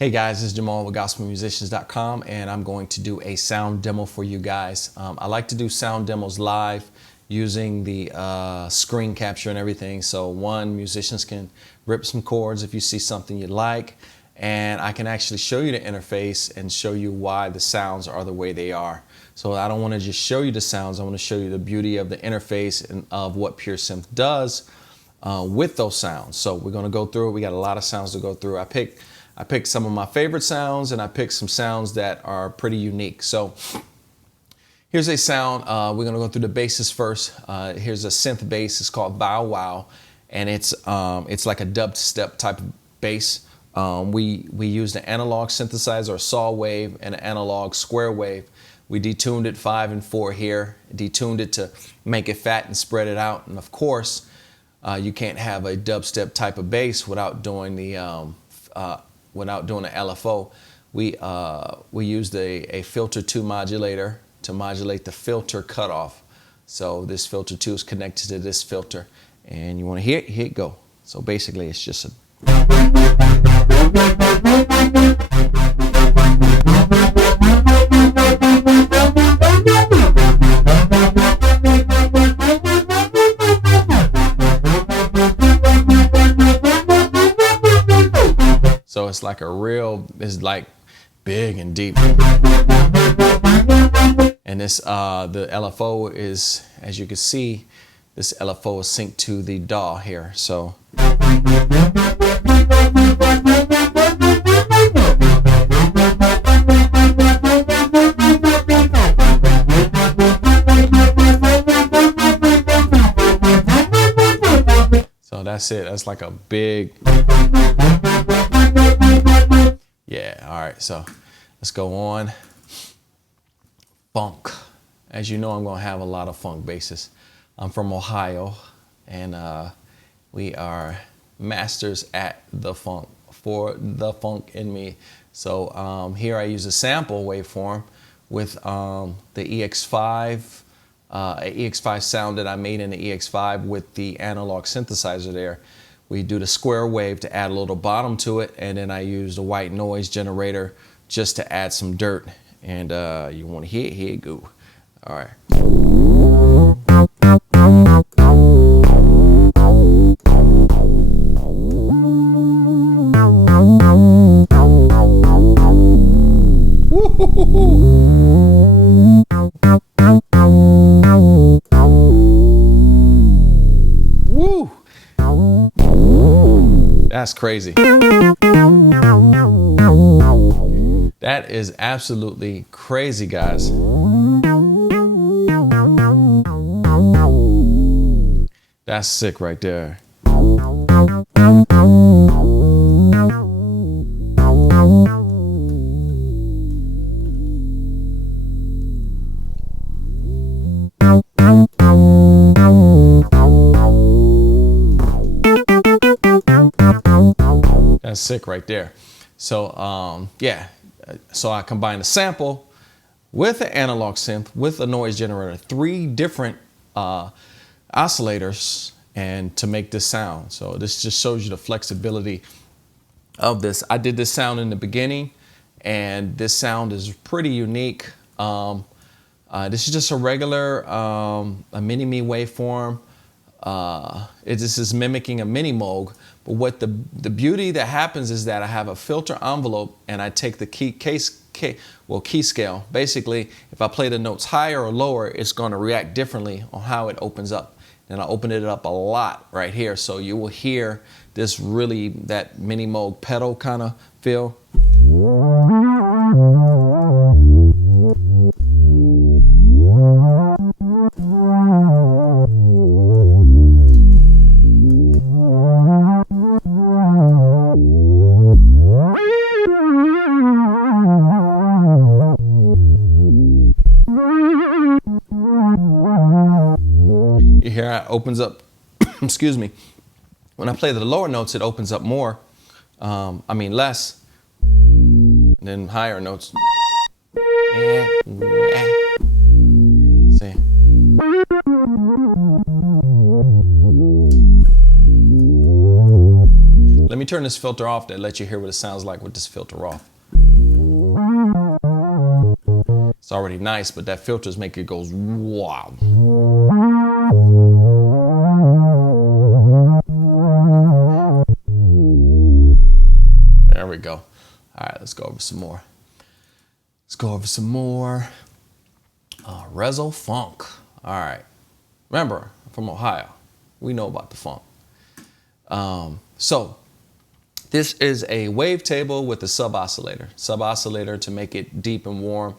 Hey guys, this is Jamal with GospelMusicians.com, and I'm going to do a sound demo for you guys. I like to do sound demos live using the screen capture and everything. So musicians can rip some chords if you see something you like, and I can actually show you the interface and show you why the sounds are the way they are. So I don't want to just show you the sounds, I want to show you the beauty of the interface and of what Pure Synth does with those sounds. So we're going to go through it. We got a lot of sounds to go through. I picked some of my favorite sounds, and I picked some sounds that are pretty unique. So here's a sound. We're going to go through the basses first. Here's a synth bass. It's called Bow Wow, and it's like a dubstep type of bass. We used an analog synthesizer, a saw wave, and an analog square wave. We detuned it 5 and 4 here. Detuned it to make it fat and spread it out. And of course, you can't have a dubstep type of bass without doing the without doing an LFO. We used a filter 2 modulator to modulate the filter cutoff. So this filter 2 is connected to this filter, and you want to hear it, here it go. So basically it's just a so it's like it's like big and deep. And this, the LFO is, as you can see, this LFO is synced to the DAW here. So that's it. That's like a big, yeah. All right, so let's go on. Funk. As you know, I'm going to have a lot of funk basses. I'm from Ohio, and we are masters at the funk, for the funk in me. So here I use a sample waveform with the EX5, EX5 sound that I made in the EX5 with the analog synthesizer there. We do the square wave to add a little bottom to it, and then I use the white noise generator just to add some dirt. And you want to hear it? Here you go. All right. Woo! That's crazy. That is absolutely crazy, guys. That's sick right there. That's sick right there. So yeah. So I combined a sample with an analog synth with a noise generator, 3 different oscillators, and to make this sound. So this just shows you the flexibility of this. I did this sound in the beginning, and this sound is pretty unique. This is just a regular a mini-me waveform. This is mimicking a mini Moog, but what the beauty that happens is that I have a filter envelope, and I take the key scale. Basically, if I play the notes higher or lower, it's going to react differently on how it opens up. And I open it up a lot right here, so you will hear this that mini Moog pedal kind of feel. You hear it opens up, excuse me. When I play the lower notes, it opens up more, less, and then higher notes. See. Let me turn this filter off, that lets you hear what it sounds like with this filter off. It's already nice, but that filters make it goes wow. There we go. All right, let's go over some more. Let's go over some more. Rezo funk. All right. Remember, I'm from Ohio. We know about the funk. So this is a wavetable with a sub-oscillator to make it deep and warm.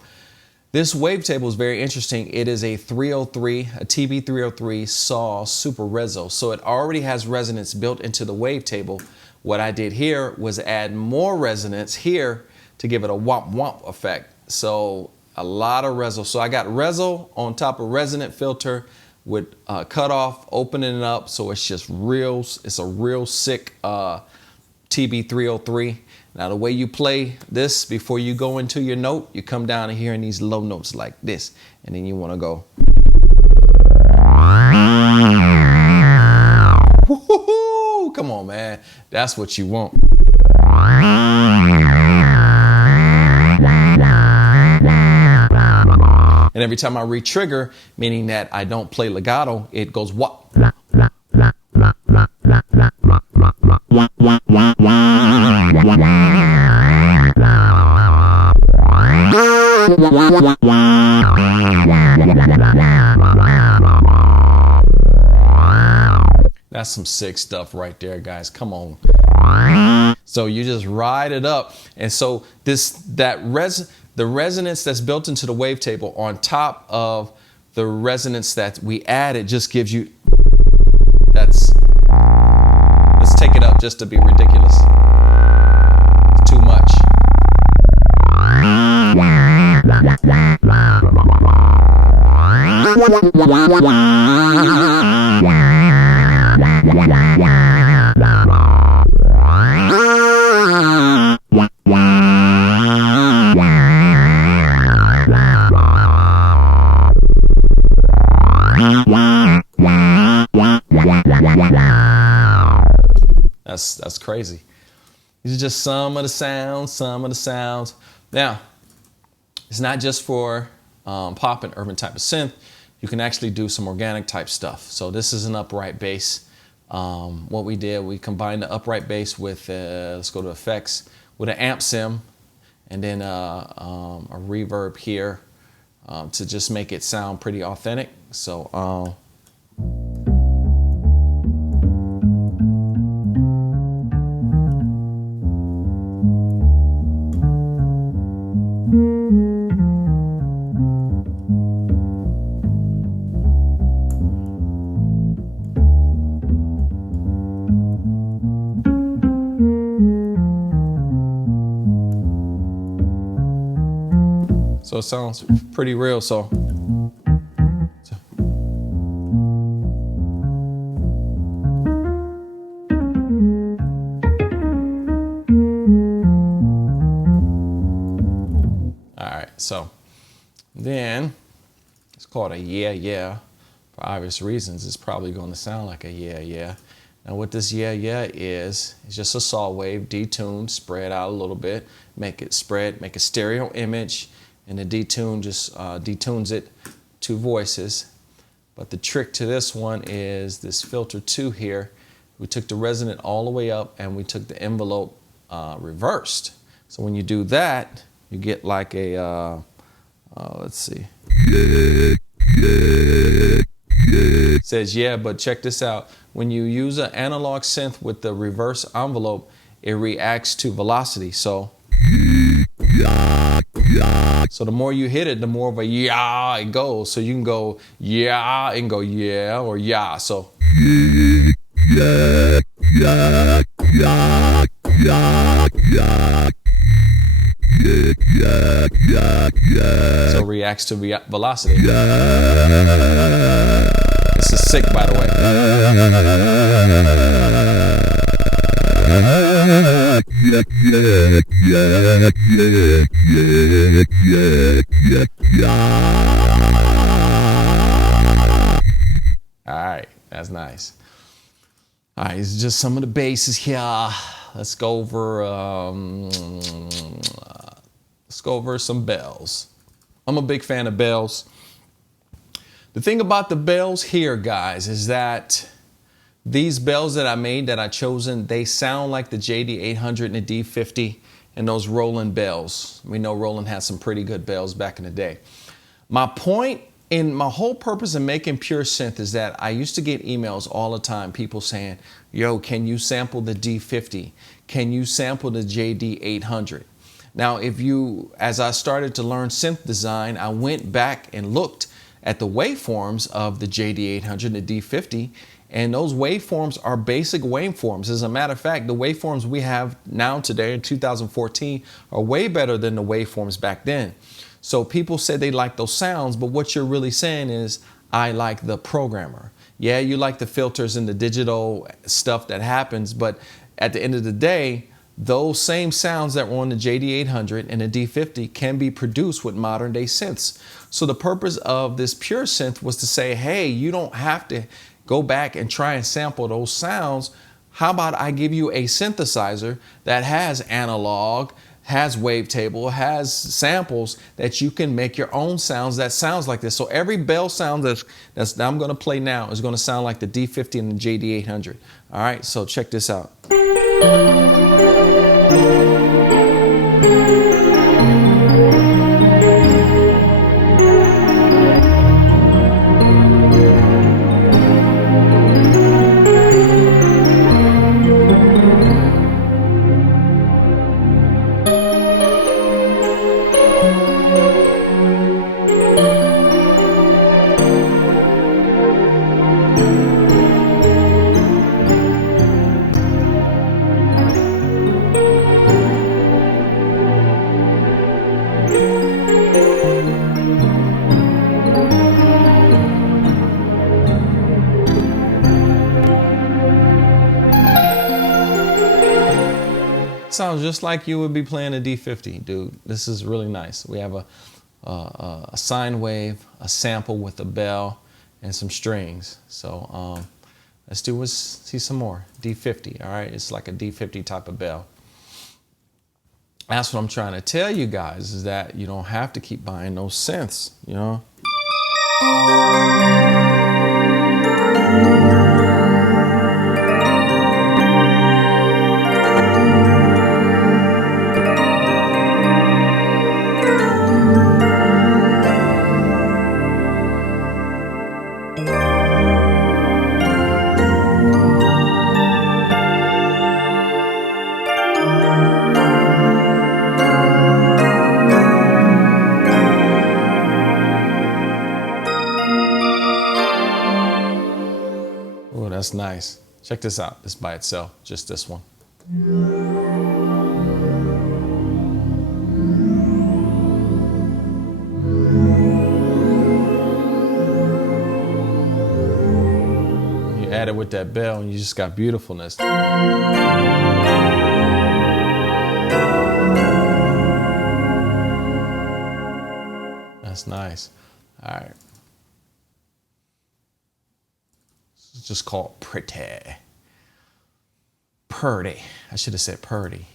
This wavetable is very interesting. It is a 303, a TB303 SAW Super Rezo. So it already has resonance built into the wavetable. What I did here was add more resonance here to give it a womp womp effect. So a lot of rezo. So I got rezo on top of resonant filter with cutoff, opening it up. So it's just real, it's a real sick TB303. Now the way you play this before you go into your note, you come down and hearing these low notes like this. And then you want to go. Woo-hoo-hoo! Come on, man. That's what you want. And every time I re-trigger, meaning that I don't play legato, it goes what? That's some sick stuff right there, guys. Come on. So you just ride it up. And so the resonance that's built into the wavetable on top of the resonance that we added just gives you, let's take it up just to be ridiculous. It's too much. That's crazy. These are just some of the sounds. Now, it's not just for pop and urban type of synth. You can actually do some organic type stuff. So this is an upright bass. What we did, we combined the upright bass with, let's go to effects, with an amp sim, and then a reverb here to just make it sound pretty authentic. So, so it sounds pretty real. So all right, so then it's called a yeah yeah. For obvious reasons, it's probably going to sound like a yeah yeah. Now what this yeah yeah is just a saw wave detuned, spread out a little bit, make it spread, make a stereo image. And the detune just detunes it to voices. But the trick to this one is this filter 2 here. We took the resonant all the way up and we took the envelope reversed. So when you do that, you get like a, let's see. It says yeah, but check this out. When you use an analog synth with the reverse envelope, it reacts to velocity. So the more you hit it, the more of a yeah it goes. So you can go yeah and go yeah or yeah. So so it reacts to velocity. This is sick, by the way. All right, that's nice. All right, this is just some of the basses here. let's go over some bells. I'm a big fan of bells. The thing about the bells here, guys, is that these bells that I made, that I chosen, they sound like the JD800 and the D50 and those Roland bells. We know Roland had some pretty good bells back in the day. My point and my whole purpose in making Pure Synth is that I used to get emails all the time, people saying, yo, can you sample the D50? Can you sample the JD800? Now, as I started to learn synth design, I went back and looked at the waveforms of the JD800 and the D50, and those waveforms are basic waveforms. As a matter of fact, the waveforms we have now today in 2014 are way better than the waveforms back then. So people said they like those sounds, but what you're really saying is, I like the programmer. Yeah, you like the filters and the digital stuff that happens, but at the end of the day, those same sounds that were on the JD800 and the D50 can be produced with modern day synths. So the purpose of this Pure Synth was to say, hey, you don't have to go back and try and sample those sounds. How about I give you a synthesizer that has analog, has wavetable, has samples that you can make your own sounds that sounds like this. So every bell sound that I'm going to play now is going to sound like the D50 and the JD800. All right, so check this out. Sounds just like you would be playing a D50, dude. This is really nice. We have a sine wave, a sample with a bell, and some strings. So let's see some more. D50, all right? It's like a D50 type of bell. That's what I'm trying to tell you guys, is that you don't have to keep buying those synths, you know? Oh, that's nice. Check this out. This by itself, just this one. You add it with that bell and you just got beautifulness. That's nice. All right. It's just called pretty. Purdy. I should have said purdy.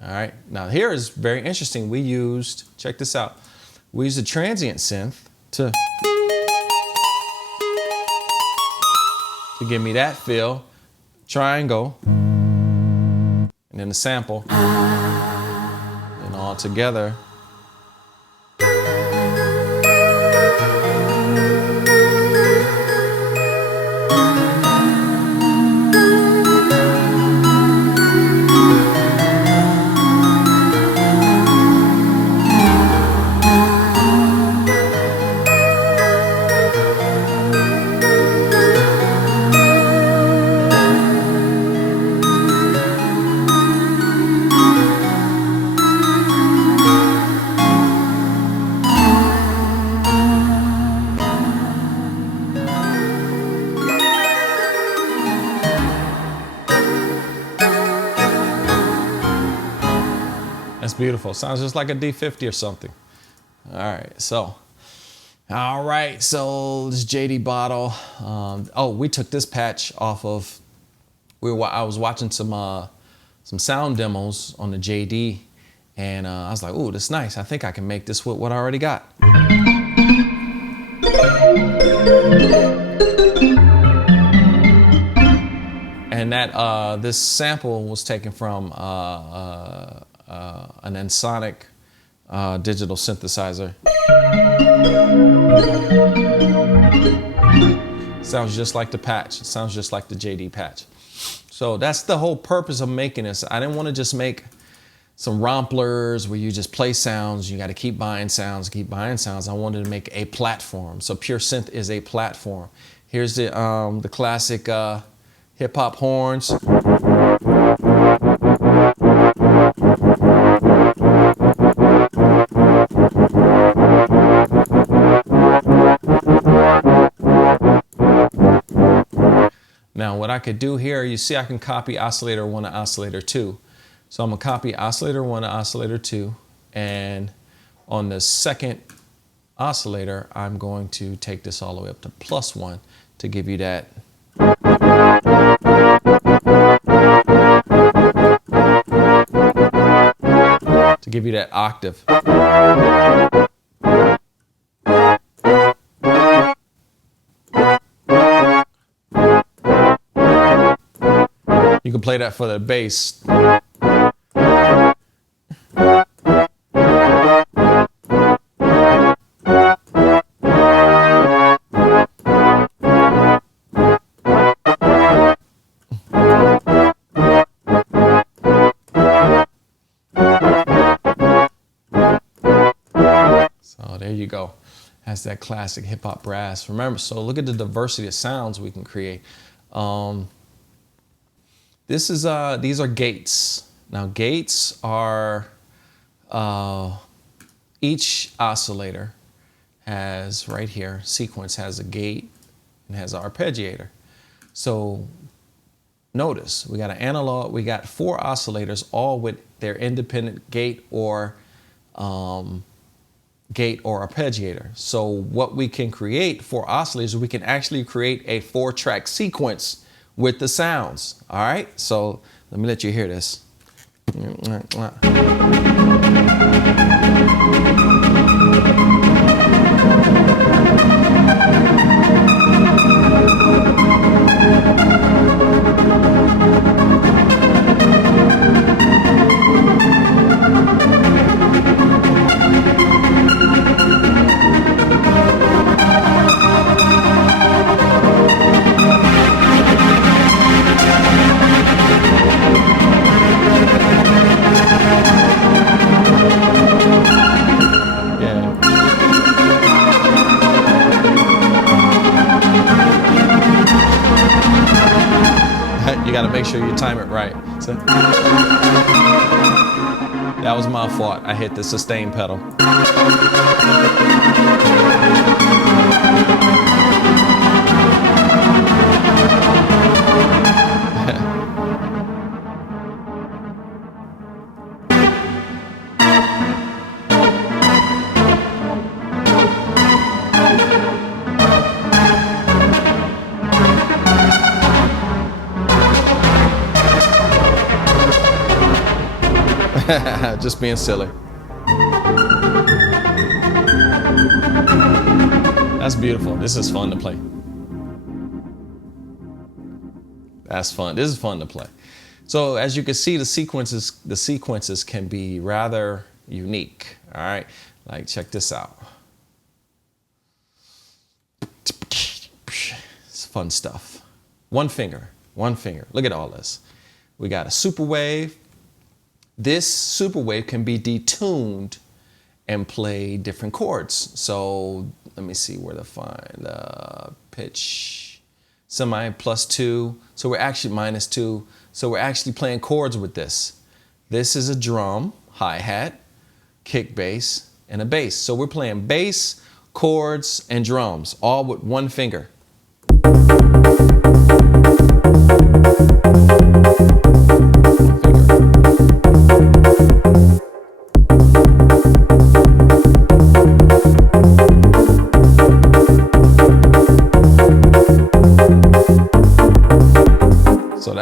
All right. Now here is very interesting. We used, check this out. We used a transient synth to give me that feel. Triangle. And then the sample. And all together. That's beautiful. Sounds just like a D50 or something. All right, so this JD bottle. Oh, we took this patch off of I was watching some sound demos on the JD, and I was like, "Ooh, this is nice. I think I can make this with what I already got." And that this sample was taken from an Ensoniq digital synthesizer. Sounds just like the patch. It sounds just like the JD patch. So that's the whole purpose of making this. I didn't want to just make some romplers where you just play sounds. You got to keep buying sounds, keep buying sounds. I wanted to make a platform. So Pure Synth is a platform. Here's the classic hip hop horns. Now what I could do here, you see I can copy oscillator 1 to oscillator 2. So I'm gonna copy oscillator 1 to oscillator 2, and on the second oscillator, I'm going to take this all the way up to +1 to give you that. To give you that octave. You can play that for the bass. So there you go. That's that classic hip hop brass. Remember, so look at the diversity of sounds we can create. These are gates. Now gates are, each oscillator has right here, sequence has a gate and has an arpeggiator. So notice we got an analog, we got 4 oscillators, all with their independent gate or arpeggiator. So what we can create for oscillators, we can actually create a 4-track sequence with the sounds. All right, so let me let you hear this. You got to make sure you time it right. So, that was my fault. I hit the sustain pedal. Just being silly. That's beautiful. This is fun to play. That's fun. This is fun to play. So as you can see, the sequences can be rather unique. All right, like check this out. It's fun stuff. One finger. Look at all this. We got a super wave. This super wave can be detuned and play different chords. So let me see where to find pitch, semi +2. So we're actually -2. So we're actually playing chords with this. This is a drum, hi-hat, kick bass, and a bass. So we're playing bass, chords, and drums, all with one finger.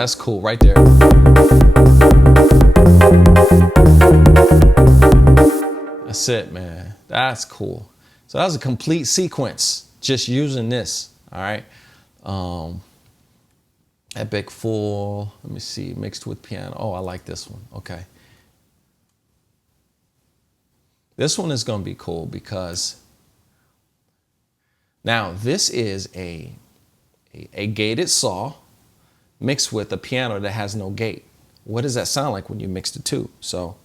that's cool right there. That's it, man. That's cool. So that was a complete sequence just using this. All right. Epic full. Let me see. Mixed with piano. Oh, I like this one. Okay. This one is going to be cool because now this is a gated saw mixed with a piano that has no gate. What does that sound like when you mix the two? So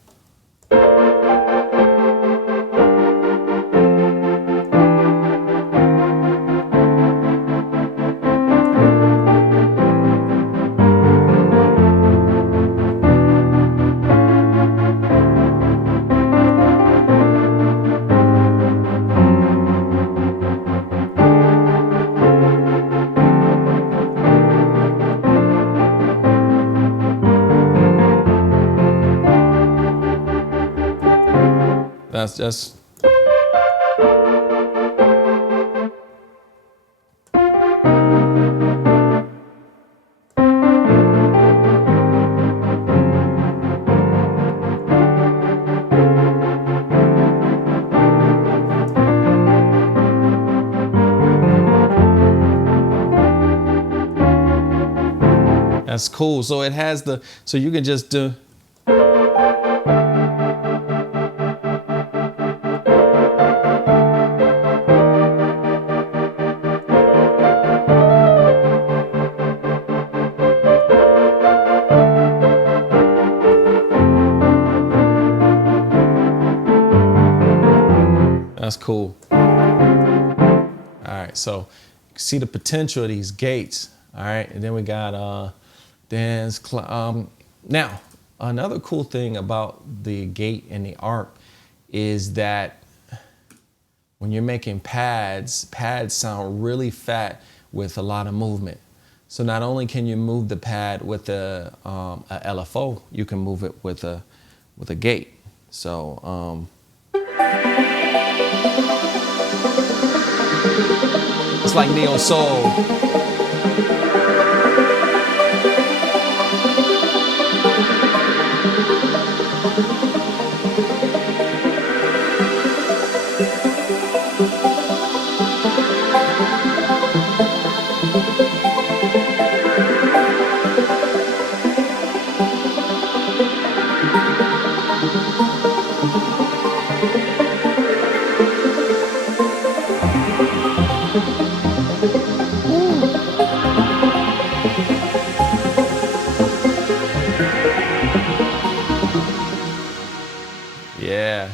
that's just that's cool. So it has the, so you can just do. That's cool. All right, so you can see the potential of these gates. All right, and then we got dance. Now, another cool thing about the gate and the arp is that when you're making pads, pads sound really fat with a lot of movement. So not only can you move the pad with a LFO, you can move it with a gate. So it's like neo soul. Yeah.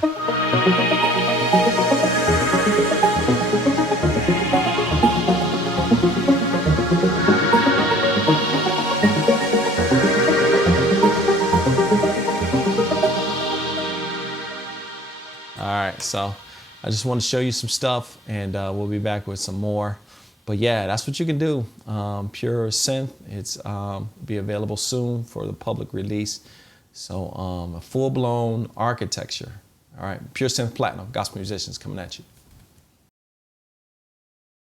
All right, so I just want to show you some stuff, and we'll be back with some more. But yeah, that's what you can do. Pure Synth, it's be available soon for the public release. So a full-blown architecture. All right, Pure Synth Platinum, gospel musicians coming at you.